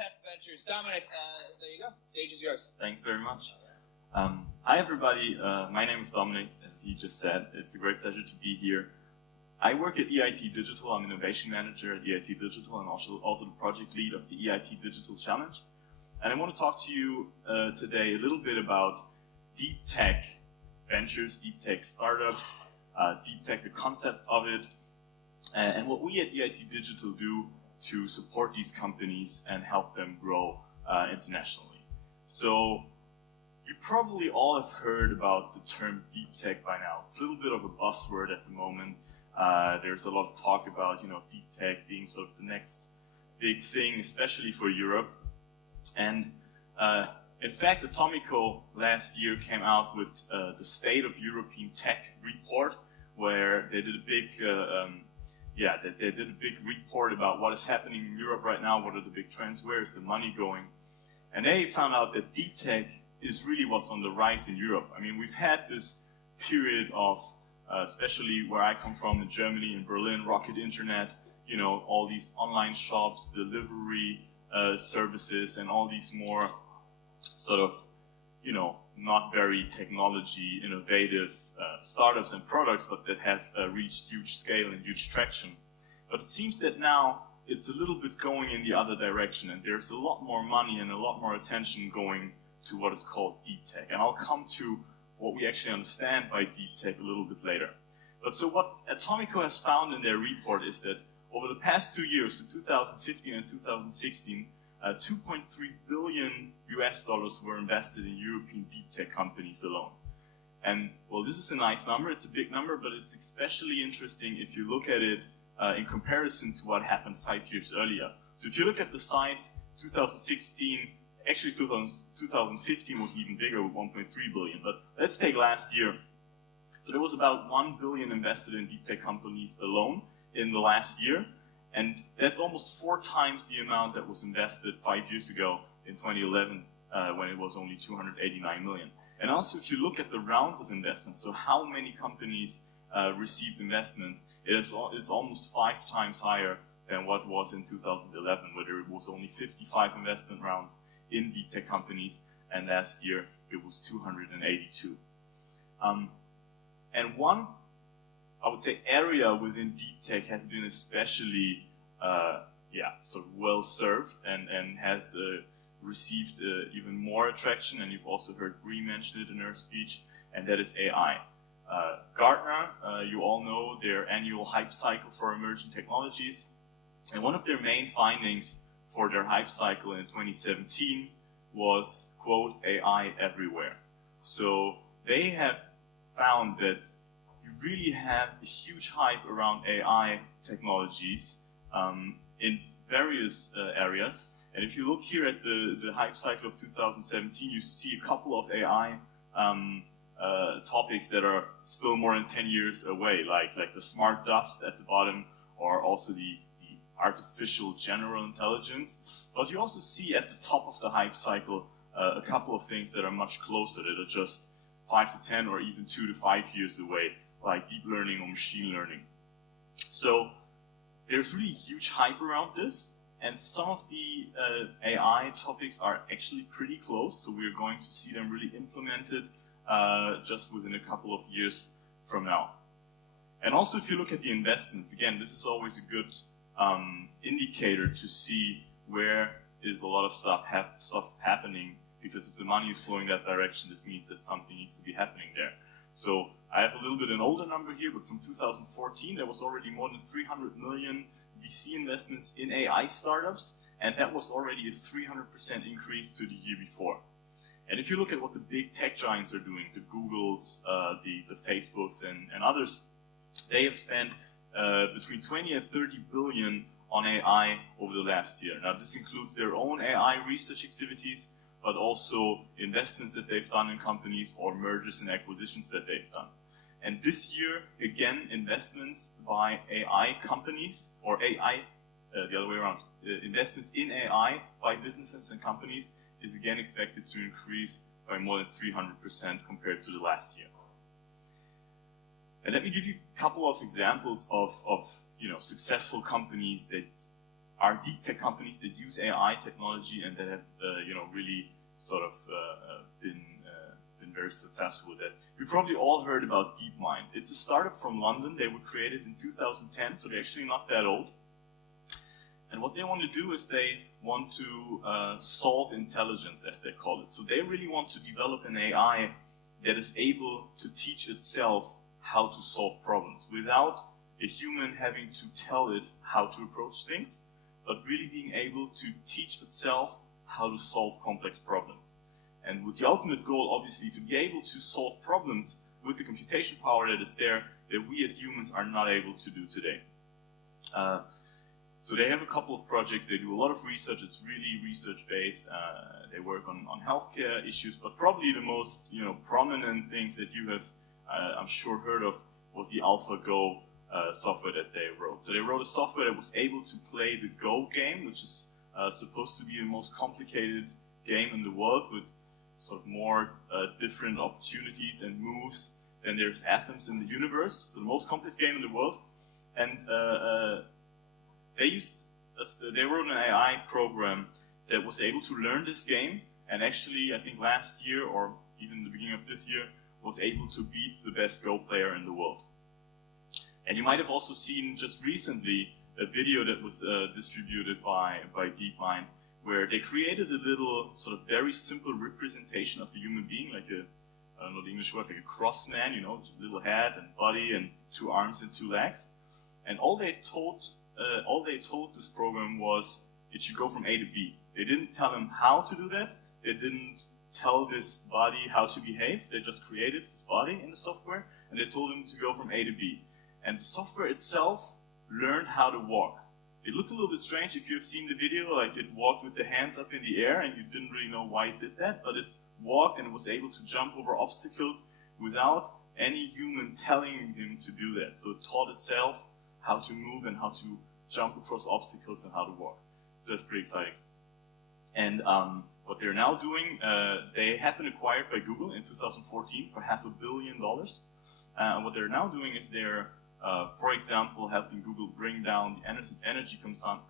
Tech Ventures. Dominik, there you go. Stage is yours. Thanks very much. Hi everybody, my name is Dominik, as he just said. It's a great pleasure to be here. I work at EIT Digital. I'm Innovation Manager at EIT Digital and also the project lead of the EIT Digital Challenge. And I want to talk to you today a little bit about deep tech ventures, deep tech startups, deep tech, the concept of it, and what we at EIT Digital do to support these companies and help them grow internationally. So you probably all have heard about the term deep tech by now. It's a little bit of a buzzword at the moment. There's a lot of talk about, deep tech being sort of the next big thing, especially for Europe. And in fact, Atomico last year came out with the State of European Tech report, where they did a big, they did a big report about what is happening in Europe right now, what are the big trends, where is the money going, and they found out that deep tech is really what's on the rise in Europe. I mean, we've had this period of, especially where I come from in Germany, in Berlin, Rocket Internet, all these online shops, delivery services, and all these more sort of, not very technology innovative startups and products, but that have reached huge scale and huge traction. But it seems that now it's a little bit going in the other direction, and there's a lot more money and a lot more attention going to what is called deep tech. And I'll come to what we actually understand by deep tech a little bit later. But so what Atomico has found in their report is that over the past 2 years, so 2015 and 2016, 2.3 billion US dollars were invested in European deep tech companies alone. And well, this is a nice number, it's a big number, but it's especially interesting if you look at it in comparison to what happened 5 years earlier. So if you look at the size, 2016, actually 2015 was even bigger with 1.3 billion, but let's take last year. So there was about 1 billion invested in deep tech companies alone in the last year, and that's almost 4 times the amount that was invested 5 years ago in 2011 when it was only 289 million. And also if you look at the rounds of investments, so how many companies received investments, it's almost 5 times higher than what was in 2011, where there was only 55 investment rounds in deep tech companies, and last year it was 282. And one, I would say, area within deep tech has been especially, sort of well served and has received even more attraction. And you've also heard Bree mention it in her speech, and that is AI. Gartner, you all know their annual hype cycle for emerging technologies, and one of their main findings for their hype cycle in 2017 was, quote, AI everywhere. So they have found that you really have a huge hype around AI technologies in various areas. And if you look here at the hype cycle of 2017, you see a couple of AI topics that are still more than 10 years away, like the smart dust at the bottom, or also the artificial general intelligence. But you also see at the top of the hype cycle a couple of things that are much closer, that are just 5 to 10 or even 2 to 5 years away, like deep learning or machine learning. So there's really huge hype around this, and some of the AI topics are actually pretty close, so we're going to see them really implemented just within a couple of years from now. And also if you look at the investments, again, this is always a good indicator to see where is a lot of stuff happening, because if the money is flowing that direction, this means that something needs to be happening there. So I have a little bit an older number here, but from 2014 there was already more than 300 million VC investments in AI startups, and that was already a 300% increase to the year before. And if you look at what the big tech giants are doing, the Googles, the Facebooks and others, they have spent between 20 and 30 billion on AI over the last year. Now this includes their own AI research activities, but also investments that they've done in companies or mergers and acquisitions that they've done. And this year, again, investments by AI companies, or AI, the other way around, investments in AI by businesses and companies is again expected to increase by more than 300% compared to the last year. And let me give you a couple of examples of successful companies that are deep tech companies that use AI technology and that have really sort of been very successful with that. You probably all heard about DeepMind. It's a startup from London. They were created in 2010, so they're actually not that old. And what they want to do is they want to solve intelligence, as they call it. So they really want to develop an AI that is able to teach itself how to solve problems without a human having to tell it how to approach things, but really being able to teach itself how to solve complex problems. And with the ultimate goal, obviously, to be able to solve problems with the computation power that is there that we as humans are not able to do today. So they have a couple of projects. They do a lot of research. It's really research-based. They work on healthcare issues, but probably the most prominent things that you have, I'm sure, heard of was the AlphaGo software that they wrote. So they wrote a software that was able to play the Go game, which is supposed to be the most complicated game in the world with sort of more different opportunities and moves than there's atoms in the universe. So the most complex game in the world. And they wrote an AI program that was able to learn this game, and actually, I think last year or even the beginning of this year, was able to beat the best Go player in the world. And you might have also seen just recently a video that was distributed by DeepMind, where they created a little sort of very simple representation of a human being, like I don't know the English word, like a cross man, a little head and body and 2 arms and 2 legs. And all they told this program was it should go from A to B. They didn't tell him how to do that. They didn't tell this body how to behave. They just created this body in the software, and they told him to go from A to B. And the software itself learned how to walk. It looked a little bit strange if you've seen the video, like it walked with the hands up in the air and you didn't really know why it did that, but it walked and was able to jump over obstacles without any human telling him to do that. So it taught itself how to move and how to jump across obstacles and how to walk. So that's pretty exciting. And what they're now doing, they have been acquired by Google in 2014 for $500 million. And what they're now doing is they're for example, helping Google bring down the energy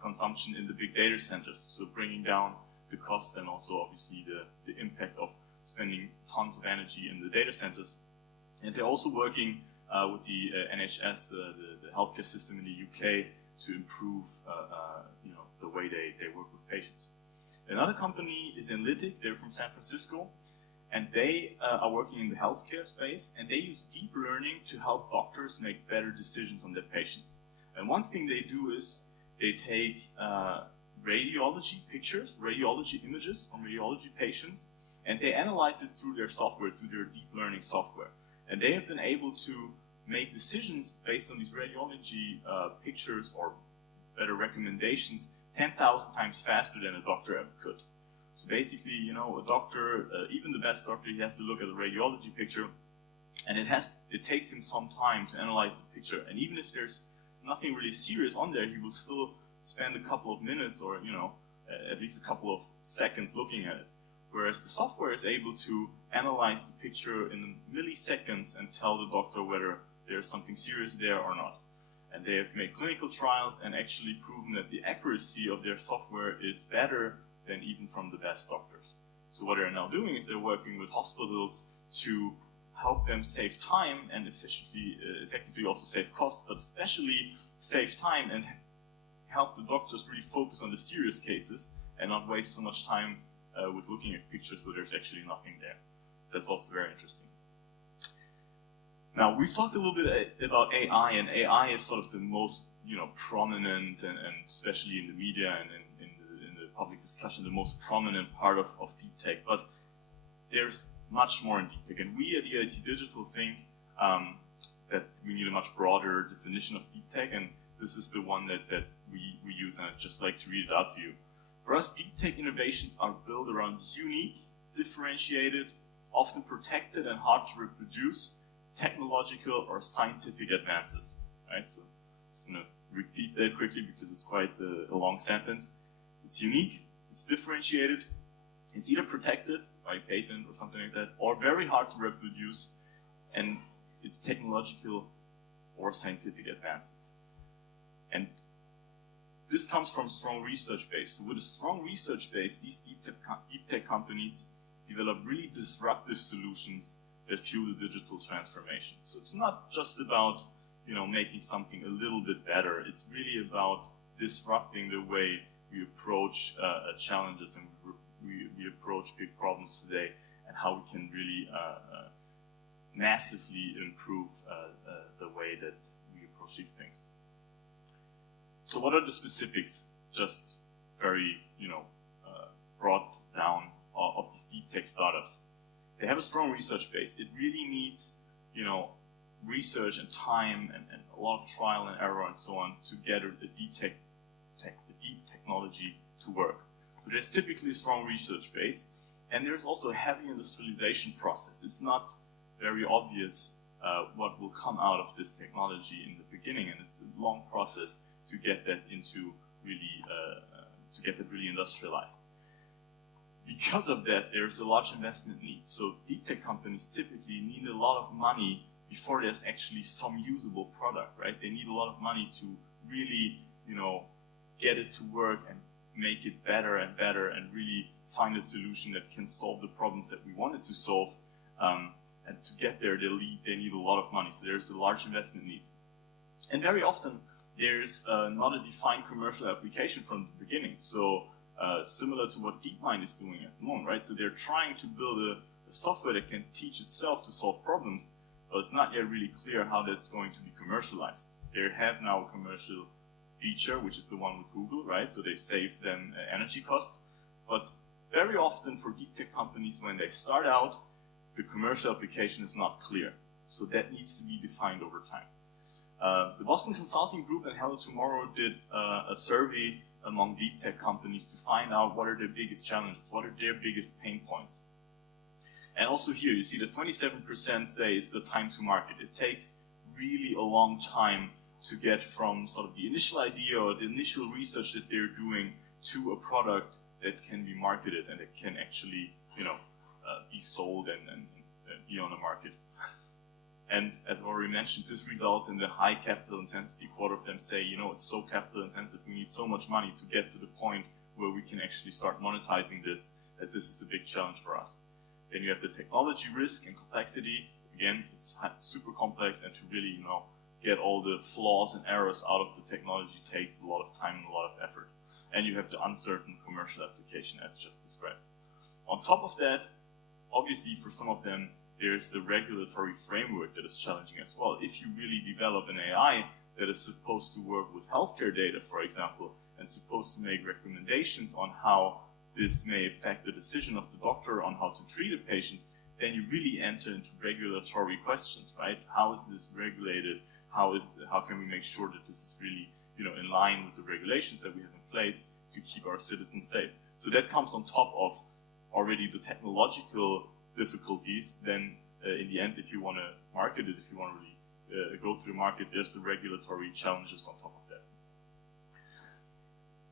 consumption in the big data centers, so bringing down the cost and also obviously the impact of spending tons of energy in the data centers. And they're also working with the NHS, the healthcare system in the UK, to improve the way they work with patients. Another company is in Lydic. They're from San Francisco. And they are working in the healthcare space, and they use deep learning to help doctors make better decisions on their patients. And one thing they do is they take radiology pictures, radiology images from radiology patients, and they analyze it through their software, through their deep learning software. And they have been able to make decisions based on these radiology pictures or better recommendations 10,000 times faster than a doctor ever could. So basically, a doctor, even the best doctor, he has to look at a radiology picture, and it takes him some time to analyze the picture. And even if there's nothing really serious on there, he will still spend a couple of minutes or, at least a couple of seconds looking at it. Whereas the software is able to analyze the picture in milliseconds and tell the doctor whether there's something serious there or not. And they have made clinical trials and actually proven that the accuracy of their software is better than even from the best doctors. So what they're now doing is they're working with hospitals to help them save time and effectively also save costs, but especially save time and help the doctors really focus on the serious cases and not waste so much time with looking at pictures where there's actually nothing there. That's also very interesting. Now, we've talked a little bit about AI, and AI is sort of the most prominent and especially in the media and in the public discussion, the most prominent part of deep tech. But there's much more in deep tech, and we at EIT Digital think that we need a much broader definition of deep tech, and this is the one that we use, and I'd just like to read it out to you. For us, deep tech innovations are built around unique, differentiated, often protected and hard to reproduce technological or scientific advances. Right? So I'm just going to repeat that quickly because it's quite a long sentence. It's unique, it's differentiated, it's either protected by patent or something like that, or very hard to reproduce, and it's technological or scientific advances. And this comes from strong research base. So with a strong research base, these deep tech companies develop really disruptive solutions that fuel the digital transformation. So it's not just about, you know, making something a little bit better. It's really about disrupting the way we approach challenges and we approach big problems today, and how we can really massively improve the way that we approach these things. So what are the specifics, just very, you know, brought down of these deep tech startups? They have a strong research base. It really needs, you know, research and time and a lot of trial and error and so on to get the deep technology to work. So there's typically a strong research base, and there's also a heavy industrialization process. It's not very obvious what will come out of this technology in the beginning, and it's a long process to get that into really industrialized. Because of that, there's a large investment need. So deep tech companies typically need a lot of money before there's actually some usable product, right? They need a lot of money to really, you know, get it to work and make it better and better, and really find a solution that can solve the problems that we wanted to solve. And to get there, they need a lot of money. So there's a large investment need. And very often, there's not a defined commercial application from the beginning. So similar to what DeepMind is doing at the moment, right? So they're trying to build a software that can teach itself to solve problems, but it's not yet really clear how that's going to be commercialized. They have now a commercial feature, which is the one with Google, right? So they save them energy costs. But very often for deep tech companies, when they start out, the commercial application is not clear. So that needs to be defined over time. The Boston Consulting Group and Hello Tomorrow did a survey among deep tech companies to find out what are their biggest challenges, what are their biggest pain points. And also here, you see that 27% say it's the time to market. It takes really a long time to get from sort of the initial idea or the initial research that they're doing to a product that can be marketed and that can actually, you know, be sold and be on the market. And as I already mentioned, this results in the high capital intensity. A quarter of them say, you know, it's so capital intensive, we need so much money to get to the point where we can actually start monetizing this, that this is a big challenge for us. Then you have the technology risk and complexity. Again, it's super complex, and to really, you know, get all the flaws and errors out of the technology takes a lot of time and a lot of effort. And you have the uncertain commercial application as just described. On top of that, obviously for some of them, there's the regulatory framework that is challenging as well. If you really develop an AI that is supposed to work with healthcare data, for example, and supposed to make recommendations on how this may affect the decision of the doctor on how to treat a patient, then you really enter into regulatory questions, right? How is this regulated? How can we make sure that this is really, you know, in line with the regulations that we have in place to keep our citizens safe? So that comes on top of already the technological difficulties. Then in the end, if you want to market it, if you want to really go to the market, there's the regulatory challenges on top of that.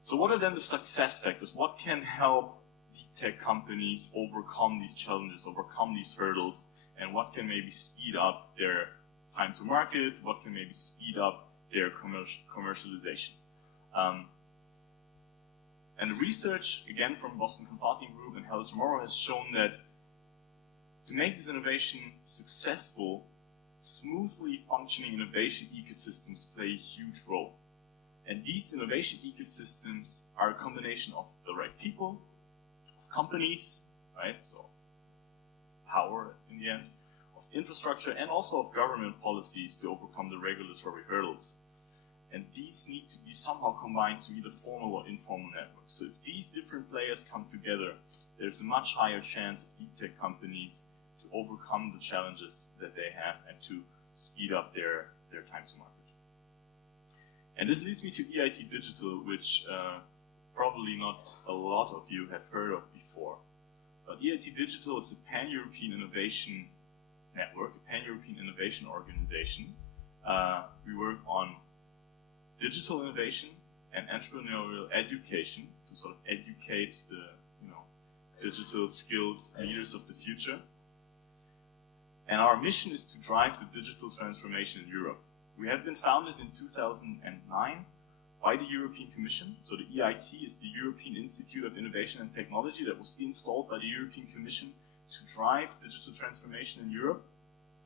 So what are then the success factors? What can help deep tech companies overcome these challenges, overcome these hurdles, and what can maybe speed up their time to market? What can maybe speed up their commercialization? And the research, again, from Boston Consulting Group and Hello Tomorrow has shown that to make this innovation successful, smoothly functioning innovation ecosystems play a huge role. And these innovation ecosystems are a combination of the right people, of companies, right? So power in the end, of infrastructure, and also of government policies to overcome the regulatory hurdles. And these need to be somehow combined to either formal or informal networks. So if these different players come together, there's a much higher chance of deep tech companies to overcome the challenges that they have and to speed up their time to market. And this leads me to EIT Digital, which probably not a lot of you have heard of before. But EIT Digital is a pan-European innovation network, a pan-European innovation organization. We work on digital innovation and entrepreneurial education to sort of educate the, you know, digital skilled leaders of the future. And our mission is to drive the digital transformation in Europe. We have been founded in 2009. by the European Commission. So the EIT is the European Institute of Innovation and Technology that was installed by the European Commission to drive digital transformation in Europe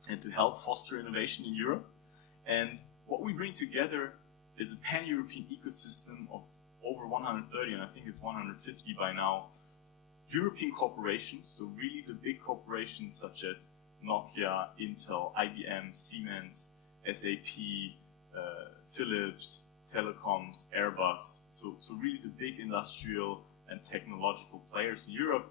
and to help foster innovation in Europe. And what we bring together is a pan-European ecosystem of over 130, and I think it's 150 by now, European corporations, so really the big corporations such as Nokia, Intel, IBM, Siemens, SAP, Philips, Telecoms, Airbus, so really the big industrial and technological players in Europe,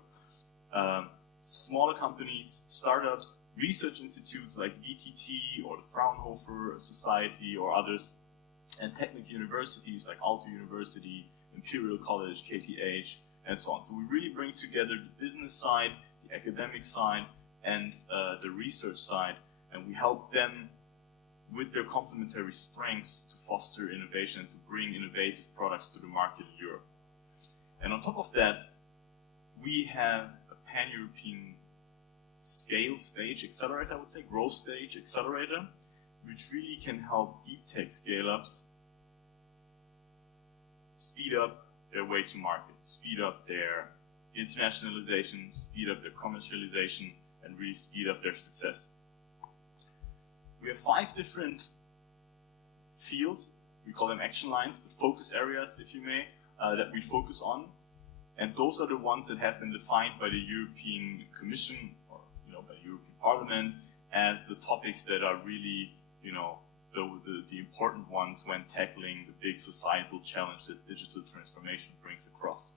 smaller companies, startups, research institutes like VTT or the Fraunhofer Society or others, and technical universities like Aalto University, Imperial College, KTH, and so on. So we really bring together the business side, the academic side, and the research side, and we help them with their complementary strengths to foster innovation and to bring innovative products to the market in Europe. And on top of that, we have a pan-European stage accelerator, I would say, growth stage accelerator, which really can help deep tech scale-ups speed up their way to market, speed up their internationalization, speed up their commercialization, and really speed up their success. We have 5 different fields, we call them action lines, but focus areas, if you may, that we focus on. And those are the ones that have been defined by the European Commission or by the European Parliament as the topics that are really the important ones when tackling the big societal challenge that digital transformation brings across.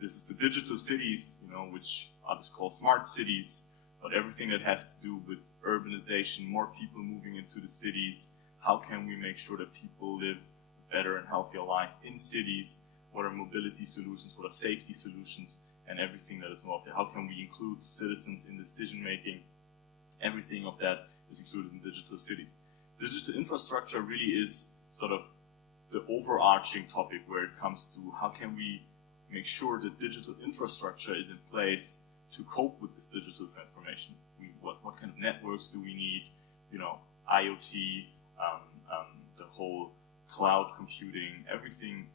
This is the digital cities, which others call smart cities, but everything that has to do with urbanization, more people moving into the cities. How can we make sure that people live a better and healthier life in cities? What are mobility solutions? What are safety solutions? And everything that is involved there. How can we include citizens in decision making? Everything of that is included in digital cities. Digital infrastructure really is sort of the overarching topic where it comes to how can we make sure that digital infrastructure is in place to cope with this digital transformation. What kind of networks do we need? IoT, the whole cloud computing, everything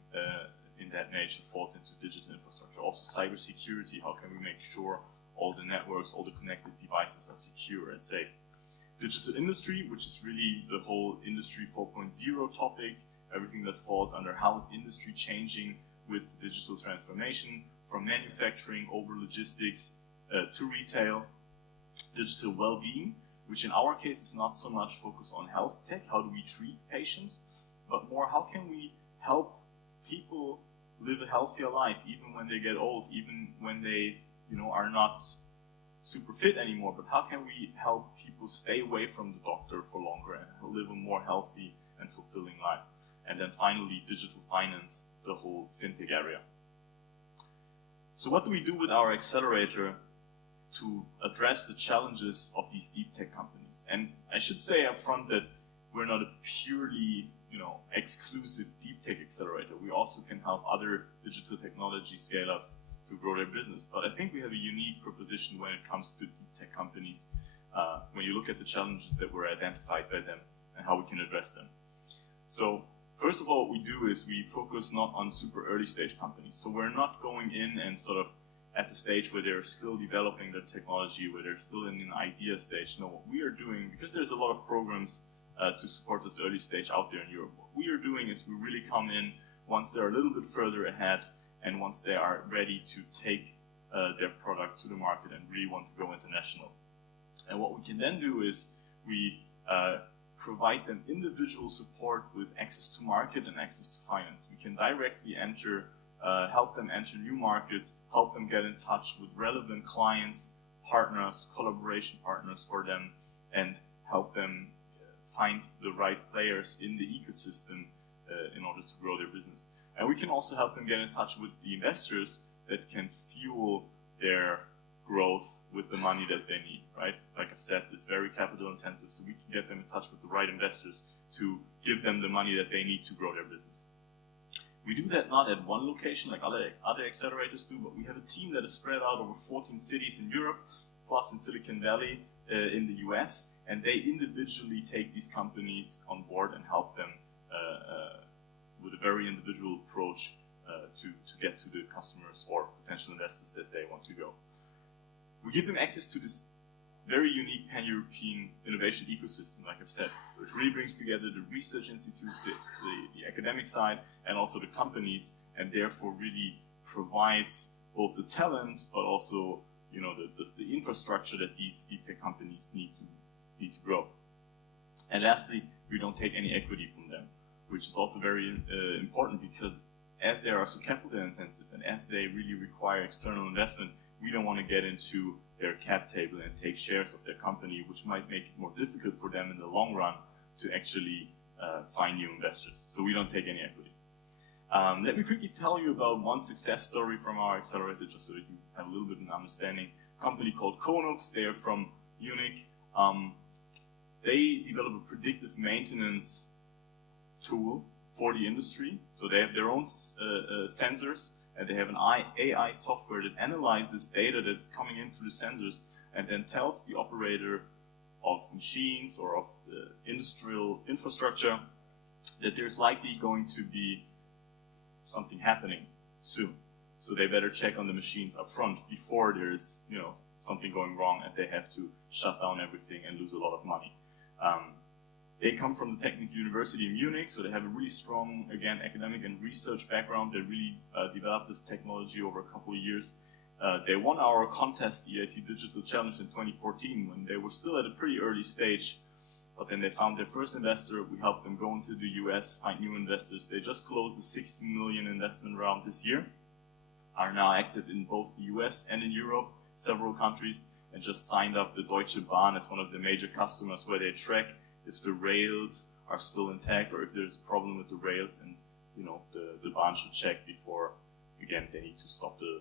in that nature falls into digital infrastructure. Also cybersecurity, how can we make sure all the networks, all the connected devices are secure and safe. Digital industry, which is really the whole Industry 4.0 topic, everything that falls under how is industry changing with digital transformation, from manufacturing over logistics to retail. Digital well-being, which in our case is not so much focused on health tech, how do we treat patients, but more how can we help people live a healthier life even when they get old, even when they are not super fit anymore, but how can we help people stay away from the doctor for longer and live a more healthy and fulfilling life? And then finally, digital finance, the whole fintech area. So what do we do with our accelerator to address the challenges of these deep tech companies? And I should say up front that we're not a purely exclusive deep tech accelerator. We also can help other digital technology scale-ups to grow their business. But I think we have a unique proposition when it comes to deep tech companies, when you look at the challenges that were identified by them and how we can address them. So first of all, what we do is we focus not on super early stage companies. So we're not going in and sort of at the stage where they're still developing their technology, where they're still in an idea stage. No, what we are doing, because there's a lot of programs to support this early stage out there in Europe, what we are doing is we really come in once they're a little bit further ahead and once they are ready to take their product to the market and really want to go international. And what we can then do is we provide them individual support with access to market and access to finance. We can directly help them enter new markets, help them get in touch with relevant clients, partners, collaboration partners for them, and help them find the right players in the ecosystem in order to grow their business. And we can also help them get in touch with the investors that can fuel their growth with the money that they need, right? Like I've said, it's very capital intensive, so we can get them in touch with the right investors to give them the money that they need to grow their business. We do that not at one location like other accelerators do, but we have a team that is spread out over 14 cities in Europe, plus in Silicon Valley in the US, and they individually take these companies on board and help them with a very individual approach to get to the customers or potential investors that they want to go. We give them access to this very unique pan-European innovation ecosystem, like I've said, which really brings together the research institutes, the academic side, and also the companies, and therefore really provides both the talent, but also the infrastructure that these deep tech companies need to grow. And lastly, we don't take any equity from them, which is also very important, because as they are so capital intensive and as they really require external investment, we don't want to get into their cap table and take shares of their company, which might make it more difficult for them in the long run to actually find new investors. So we don't take any equity. Let me quickly tell you about one success story from our accelerator, just so that you have a little bit of an understanding. A company called Konux, they are from Munich. They develop a predictive maintenance tool for the industry. So they have their own sensors, and they have an AI software that analyzes data that's coming in through the sensors and then tells the operator of machines or of the industrial infrastructure that there's likely going to be something happening soon. So they better check on the machines up front before there's something going wrong and they have to shut down everything and lose a lot of money. They come from the Technical University in Munich, so they have a really strong, again, academic and research background. They really developed this technology over a couple of years. They won our contest, the EIT Digital Challenge, in 2014, when they were still at a pretty early stage. But then they found their first investor. We helped them go into the US, find new investors. They just closed a 60 million investment round this year, are now active in both the US and in Europe, several countries, and just signed up the Deutsche Bahn as one of the major customers, where they track if the rails are still intact or if there's a problem with the rails, and the Bahn should check before, again, they need to stop the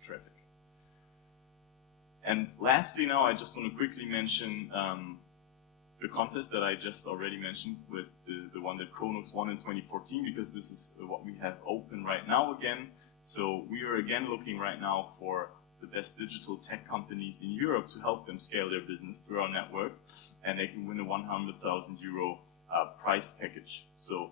traffic. And lastly now, I just want to quickly mention the contest that I just already mentioned, with the one that Konux won in 2014, because this is what we have open right now again. So we are again looking right now for the best digital tech companies in Europe to help them scale their business through our network, and they can win a 100,000 euro prize package. So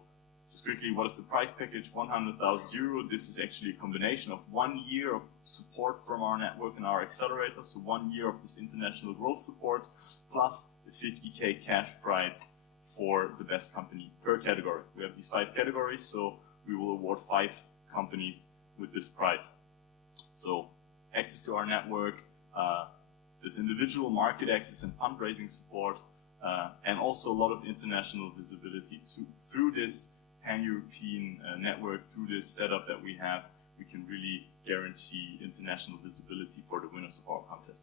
just quickly, what is the prize package? 100,000 euro. This is actually a combination of 1 year of support from our network and our accelerator, so 1 year of this international growth support, plus the 50K cash prize for the best company per category. We have these 5 categories, so we will award 5 companies with this prize. So access to our network, this individual market access and fundraising support, and also a lot of international visibility. Through this pan-European network, through this setup that we have, we can really guarantee international visibility for the winners of our contest.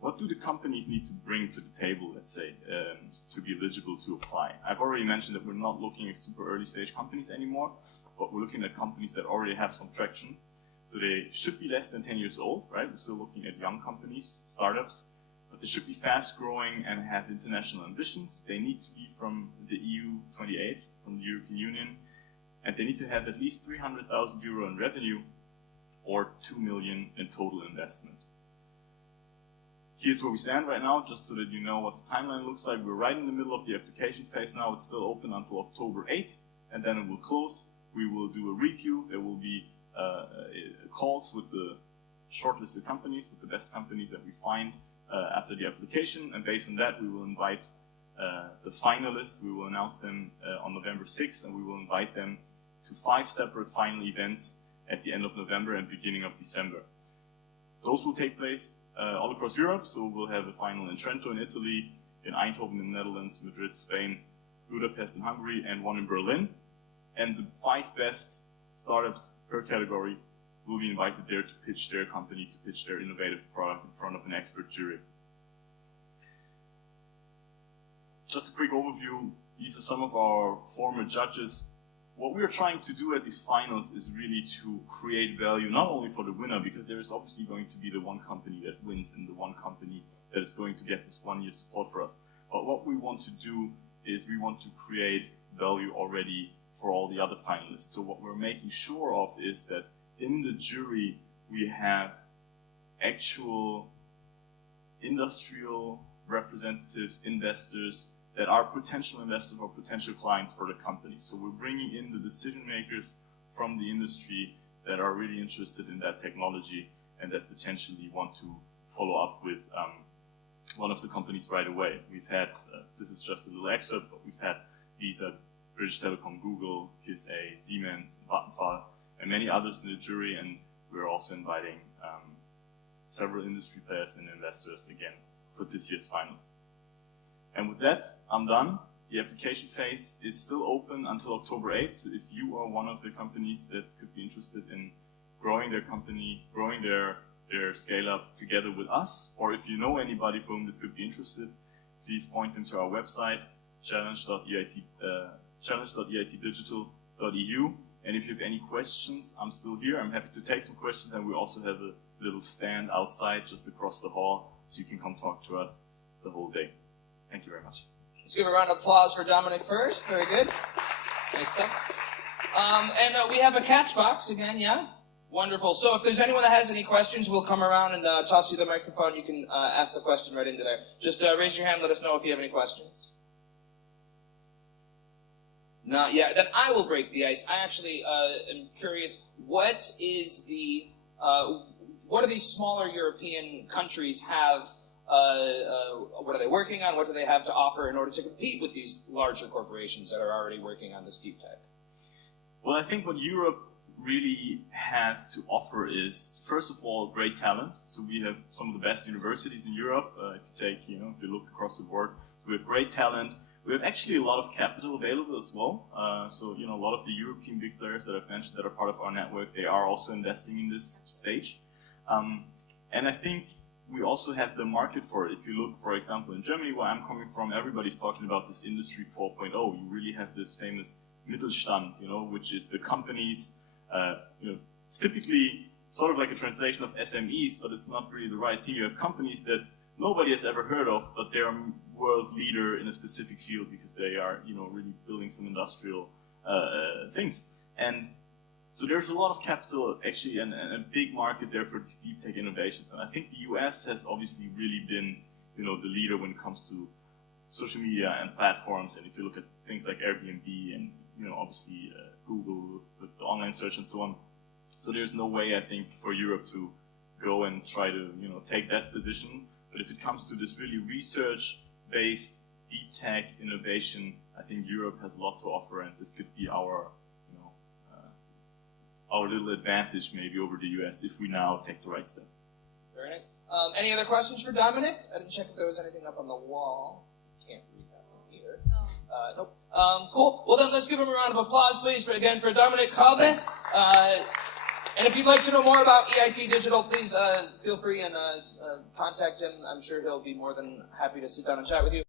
What do the companies need to bring to the table, let's say, to be eligible to apply? I've already mentioned that we're not looking at super early stage companies anymore, but we're looking at companies that already have some traction. So they should be less than 10 years old, right? We're still looking at young companies, startups, but they should be fast growing and have international ambitions. They need to be from the EU 28, from the European Union, and they need to have at least 300,000 euro in revenue or 2 million in total investment. Here's where we stand right now, just so that you know what the timeline looks like. We're right in the middle of the application phase now. It's still open until October 8th, and then it will close. We will do a review. There will be calls with the shortlisted companies, with the best companies that we find after the application, and based on that we will invite the finalists. We will announce them on November 6th, and we will invite them to 5 separate final events at the end of November and beginning of December. Those will take place all across Europe, so we'll have a final in Trento in Italy, in Eindhoven in the Netherlands, Madrid, Spain, Budapest in Hungary, and one in Berlin. And the 5 best startups per category will be invited there to pitch their company, to pitch their innovative product in front of an expert jury. Just a quick overview. These are some of our former judges. What we're trying to do at these finals is really to create value, not only for the winner, because there is obviously going to be the one company that wins and the one company that is going to get this 1 year support for us. But what we want to do is we want to create value already for all the other finalists. So what we're making sure of is that in the jury we have actual industrial representatives, investors that are potential investors or potential clients for the company. So we're bringing in the decision makers from the industry that are really interested in that technology and that potentially want to follow up with one of the companies right away. We've had, this is just a little excerpt, but we've had Visa, British Telecom, Google, PSA, Siemens, Vattenfall, and many others in the jury, and we're also inviting several industry players and investors again for this year's finals. And with that, I'm done. The application phase is still open until October 8th, so if you are one of the companies that could be interested in growing their company, growing their scale-up together with us, or if you know anybody for whom this could be interested, please point them to our website, challenge.eitdigital.eu. And if you have any questions, I'm still here. I'm happy to take some questions, and we also have a little stand outside just across the hall, so you can come talk to us the whole day. Thank you very much. Let's give a round of applause for Dominik first. Very good. Nice stuff. And we have a catch box again, yeah? Wonderful. So if there's anyone that has any questions, we'll come around and toss you the microphone. You can ask the question right into there. Just raise your hand. Let us know if you have any questions. Not yet. Then I will break the ice. I actually am curious. What is the what do these smaller European countries have? What are they working on? What do they have to offer in order to compete with these larger corporations that are already working on this deep tech? Well, I think what Europe really has to offer is, first of all, great talent. So we have some of the best universities in Europe. If you look across the board, we have great talent. We have actually a lot of capital available as well. So, a lot of the European big players that I've mentioned that are part of our network, they are also investing in this stage. And I think we also have the market for it. If you look, for example, in Germany, where I'm coming from, everybody's talking about this Industry 4.0. You really have this famous Mittelstand, which is the companies, it's typically sort of like a translation of SMEs, but it's not really the right thing. You have companies that nobody has ever heard of, but they're a world leader in a specific field because they are, really building some industrial things. And so there's a lot of capital, actually, and a big market there for these deep tech innovations. And I think the US has obviously really been, the leader when it comes to social media and platforms. And if you look at things like Airbnb and, obviously Google with the online search and so on. So there's no way, I think, for Europe to go and try to, take that position. But if it comes to this really research-based deep tech innovation, I think Europe has a lot to offer, and this could be our little advantage maybe over the US if we now take the right step. Very nice. Any other questions for Dominik? I didn't check if there was anything up on the wall. Can't read that from here. Nope. Cool. Well then, let's give him a round of applause, please, for Dominik Krabbe. And if you'd like to know more about EIT Digital, please feel free and contact him. I'm sure he'll be more than happy to sit down and chat with you.